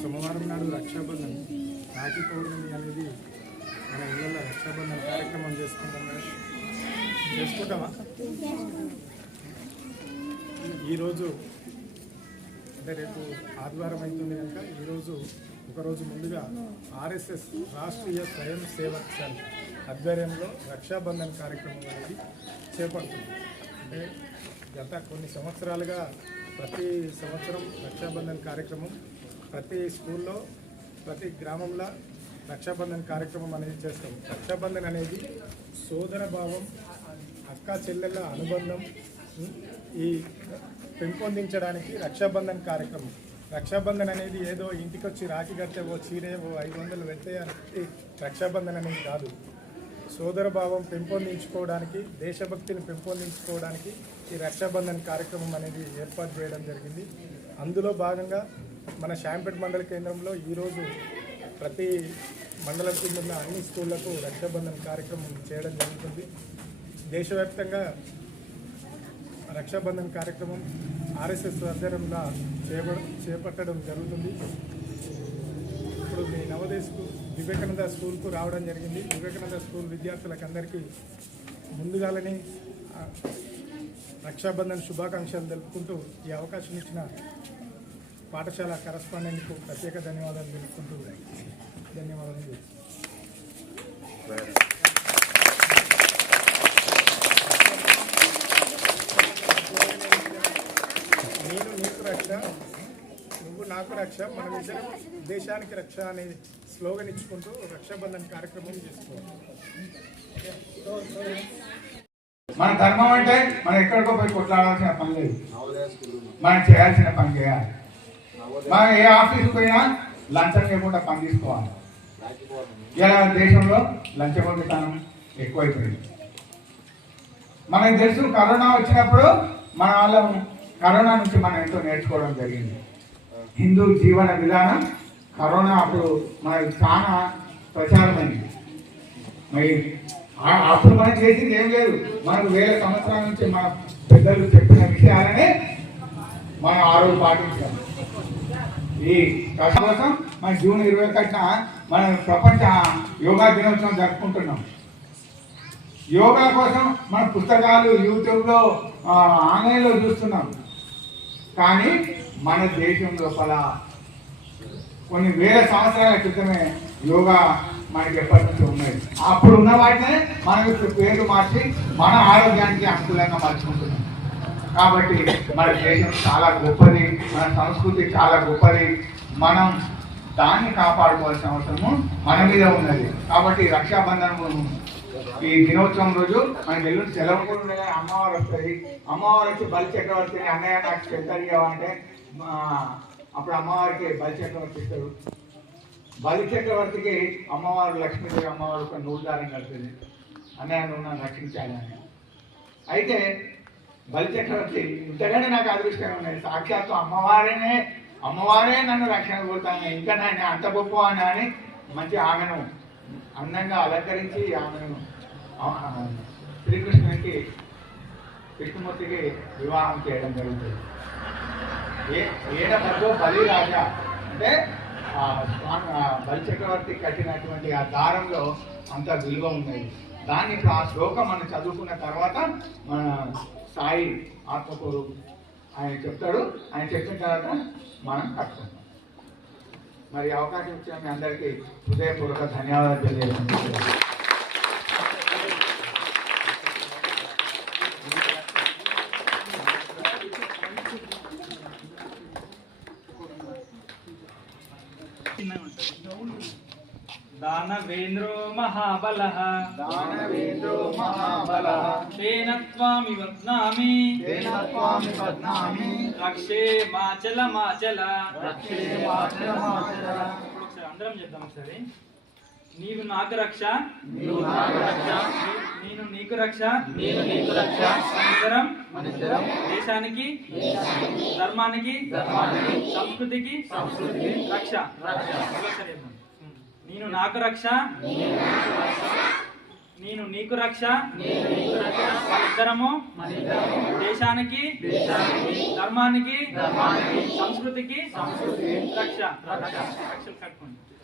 సోమవారం నాడు రక్షాబంధన్ రాఖీ పౌర్ణమి అనేది మన ఇళ్ళల్లో రక్షాబంధన్ కార్యక్రమం చేసుకుంటాం కదా చేసుకుంటామా ఈరోజు అంటే రేపు ఆదివారం అవుతుంది కనుక ఈరోజు ఒకరోజు ముందుగా ఆర్ఎస్ఎస్ రాష్ట్రీయ స్వయం సేవక్ సంఘ్ ఆధ్వర్యంలో రక్షాబంధన్ కార్యక్రమం అనేది చేపడుతుంది. అంటే గత కొన్ని సంవత్సరాలుగా ప్రతి సంవత్సరం రక్షాబంధన్ కార్యక్రమం ప్రతి స్కూల్లో ప్రతి గ్రామంలో రక్షాబంధన్ కార్యక్రమం అనేది చేస్తాం. రక్షాబంధన్ అనేది సోదర భావం అక్క చెల్లెళ్ళ అనుబంధం ఈ పెంపొందించడానికి రక్షాబంధన్ కార్యక్రమం. రక్షాబంధన్ అనేది ఏదో ఇంటికి వచ్చి రాఖీ కడితే ఓ చీరే ఓ ఐదు వందలు పెడితే అని రక్షాబంధన్ అనేది కాదు. సోదర భావం పెంపొందించుకోవడానికి దేశభక్తిని పెంపొందించుకోవడానికి ఈ రక్షాబంధన్ కార్యక్రమం అనేది ఏర్పాటు చేయడం జరిగింది. అందులో భాగంగా మన శాంపేట మండల కేంద్రంలో ఈరోజు ప్రతి మండలం కింద ఉన్న అన్ని స్కూళ్ళకు రక్షాబంధన్ కార్యక్రమం చేయడం జరుగుతుంది. దేశవ్యాప్తంగా రక్షాబంధన్ కార్యక్రమం ఆర్ఎస్ఎస్ ఆధ్వర్యంలో చేప చేపట్టడం జరుగుతుంది. ఇప్పుడు మీ నవదేశ్కు వివేకానంద స్కూల్కు రావడం జరిగింది. వివేకానంద స్కూల్ విద్యార్థులకు అందరికీ ముందుగాలని రక్షాబంధన్ శుభాకాంక్షలు తెలుపుకుంటూ ఈ అవకాశం ఇచ్చిన పాఠశాల కరస్పాండెంట్కు ప్రత్యేక ధన్యవాదాలు తెలుపుకుంటూ ధన్యవాదాలు. నేను నీకు రక్ష నువ్వు నాకు రక్ష మన ఇద్దరం దేశానికి రక్ష అనే స్లోగన్ ఇచ్చుకుంటూ రక్షాబంధన్ కార్యక్రమం చేసుకోవాలి. మన ధర్మం అంటే మనం ఎక్కడికో పోయి కొట్లాడాల్సిన పని లేదు. మనం చేయాల్సిన పని చేయాలి. మనం ఏ ఆఫీస్కి పోయినా లంచం లేకుండా పని తీసుకోవాలి. ఇలా దేశంలో లంచగొండితనం ఎక్కువైపోయింది. మనకు తెలుసు కరోనా వచ్చినప్పుడు మన వాళ్ళం కరోనా నుంచి మనం ఎంతో నేర్చుకోవడం జరిగింది. హిందూ జీవన విధానం కరోనా అప్పుడు మనకు చాలా ప్రచారమైంది. మరి అప్పుడు మనం చేసింది ఏం లేదు. మనకు వేల సంవత్సరాల నుంచి మన పెద్దలు చెప్పిన విషయాలనే మనం ఆ రోజు పాటించాం. ఈ కష్టం కోసం మన జూన్ ఇరవై ఒకటిన మన ప్రపంచ యోగా దినోత్సవం జరుపుకుంటున్నాం. యోగా కోసం మన పుస్తకాలు యూట్యూబ్లో ఆన్లైన్లో చూస్తున్నాం. కానీ మన దేశం లోపల కొన్ని వేల సంవత్సరాల క్రితమే యోగా మనకి ఎప్పటి నుంచి ఉన్నాయి. అప్పుడు ఉన్న వాటినే మనం ఇప్పుడు పేర్లు మార్చి మన ఆరోగ్యానికి అనుకూలంగా మార్చుకుంటున్నాం కాబట్టి మన దేశం చాలా గొప్పది మన సంస్కృతి చాలా గొప్పది. మనం దాన్ని కాపాడుకోవాల్సిన అవసరము మన మీద ఉన్నది. కాబట్టి రక్షాబంధనం ఈ దినోత్సవం రోజు మనకి ఎల్లుండి సెలవు కూడా ఉన్నది అమ్మవారు వస్తుంది. అమ్మవారు వచ్చి బలి చక్రవర్తిని అన్నయ్య నాకు చెప్తారు అంటే అప్పుడు అమ్మవారికి బలి చక్రవర్తి ఇస్తారు. బలి చక్రవర్తికి అమ్మవారు లక్ష్మీదేవి అమ్మవారు ఒక నూరుదారం కడుతుంది అన్నయ్య నువ్వు నన్ను రక్షించాలి అయితే బలిచక్రవర్తి ఇంతకంటే నాకు అదృష్టం ఉన్నది సాక్షాత్తు అమ్మవారేనే అమ్మవారే నన్ను రక్షణ కోరుతాను. ఇంకా నేను అంత గొప్ప అని అని మంచి ఆమెను అందంగా అలంకరించి ఆమెను శ్రీకృష్ణునికి కృష్ణమూర్తికి వివాహం చేయడం జరుగుతుంది. ఏ ఏడ భర్గో బలి రాజా. అంటే ఆ బలి చక్రవర్తి కట్టినటువంటి ఆ దారంలో అంత విలువ ఉన్నది దాన్ని ఇప్పుడు ఆ శ్లోకం మనం చదువుకున్న తర్వాత మన సాయి ఆత్మకూరు ఆయన చెప్తాడు. ఆయన చెప్పిన తర్వాత మనం కట్టుకుంటాం. మరి అవకాశం ఇచ్చిన మీ అందరికీ హృదయపూర్వక ధన్యవాదాలు తెలియజేస్తున్నాను. దానవేంద్రో మహాబలః దానవేంద్రో మహాబలః తేన త్వామి వద్నామి తేన త్వామి వద్నామి రక్షే మాచల మాచల రక్షే మాచల మాచల. ఇప్పుడు ఒకసారి అందరం చెప్దాం ఒకసారి. నీవు నాకు రక్ష. నీవు నాకు రక్ష. నేను నీకు రక్ష. నేను నీకు రక్ష. మనిద్దరం మనిద్దరం దేశానికి. ధర్మానికి. ధర్మానికి. సంస్కృతికి. సంస్కృతికి. రక్ష. రక్ష. నేను నాకు రక్ష. నేను నీకు రక్ష. ఇద్దరము దేశానికి. ధర్మానికి. సంస్కృతికి. రక్ష. రక్షలు కట్టుకోండి.